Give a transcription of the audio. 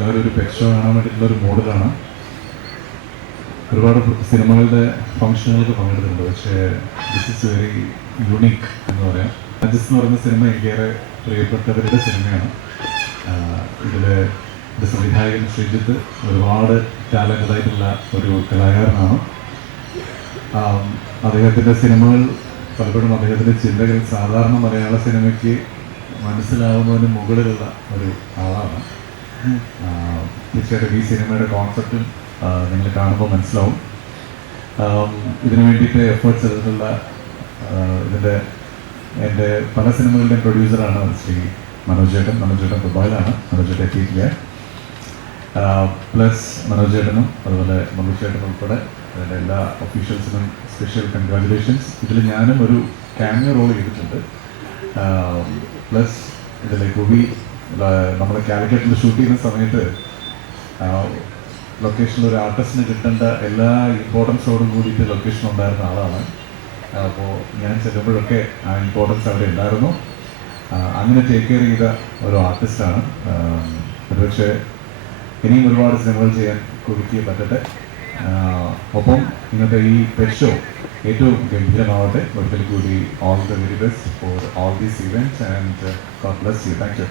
എല്ലാവരും ഒരു പെറ്റ് കാണാൻ വേണ്ടിയിട്ടുള്ള ഒരു മൂഡിലാണ് ഒരുപാട് സിനിമകളുടെ ഫംഗ്ഷനുകൾക്ക് പങ്കെടുത്തിട്ടുണ്ട്. പക്ഷേ ദിസ് ഇസ് വെരി യുണീക്ക് എന്ന് പറയാം. അജിസ് എന്ന് പറയുന്ന സിനിമ എനിക്കേറെ പ്രിയപ്പെട്ടവരുടെ സിനിമയാണ്. ഇതിലെ ഇത് സംവിധായകൻ ശ്രീജിത്ത് ഒരുപാട് ടാലന്റഡ് ആയിട്ടുള്ള ഒരു കലാകാരനാണ്. അദ്ദേഹത്തിന്റെ സിനിമകൾ പലപ്പോഴും അദ്ദേഹത്തിന്റെ ചിന്തകൾ സാധാരണ മലയാള സിനിമയ്ക്ക് മനസ്സിലാവുന്നതിന് മുകളിലുള്ള ഒരു ആളാണ്. തീർച്ചയായിട്ടും ഈ സിനിമയുടെ കോൺസെപ്റ്റും നിങ്ങൾ കാണുമ്പോൾ മനസ്സിലാവും. ഇതിനു വേണ്ടിയിട്ട് എഫേർട്സ് എടുത്തിട്ടുള്ള ഇതിന്റെ എന്റെ പല സിനിമകളുടെയും പ്രൊഡ്യൂസറാണ് ശ്രീ മനോജ് ചേട്ടൻ. മനോജ് ചേട്ടൻ ദുബായിലാണ്. മനോജ് ചേട്ടൻ എത്തിയിട്ടില്ല. പ്ലസ് മനോജ് ചേട്ടനും അതുപോലെ മനോജ് ചേട്ടനും ഉൾപ്പെടെ അതിന്റെ എല്ലാ ഒഫീഷ്യൽസിനും സ്പെഷ്യൽ കൺഗ്രാജുലേഷൻസ് ഇതിൽ ഞാനും ഒരു ക്യാമിയോ റോൾ ചെയ്തിട്ടുണ്ട്. പ്ലസ് ഇതിൽ കുവി നമ്മൾ കാലിക്കറ്റിൽ ഷൂട്ട് ചെയ്യുന്ന സമയത്ത് ലൊക്കേഷനിൽ ഒരു ആർട്ടിസ്റ്റിന് കിട്ടേണ്ട എല്ലാ ഇമ്പോർട്ടൻസോടും കൂടിയിട്ട് ലൊക്കേഷൻ ഉണ്ടായിരുന്ന ആളാണ്. അപ്പോൾ ഞാൻ ചെല്ലുമ്പോഴൊക്കെ ആ ഇമ്പോർട്ടൻസ് അവിടെ ഉണ്ടായിരുന്നു. അങ്ങനെ ടേക്ക് കെയർ ചെയ്ത ഒരു ആർട്ടിസ്റ്റാണ് ഒരുപക്ഷെ ഇനിയും ഒരുപാട് സിനിമകൾ ചെയ്യാൻ കുവിക്ക് പറ്റട്ടെ. ഒപ്പം ഇന്നത്തെ ഈ പെറ്റ് ഷോ ഏറ്റവും ഗംഭീരമാവട്ടെ. ഒരിക്കൽ കൂടി all the very best for all these events and God bless you thank you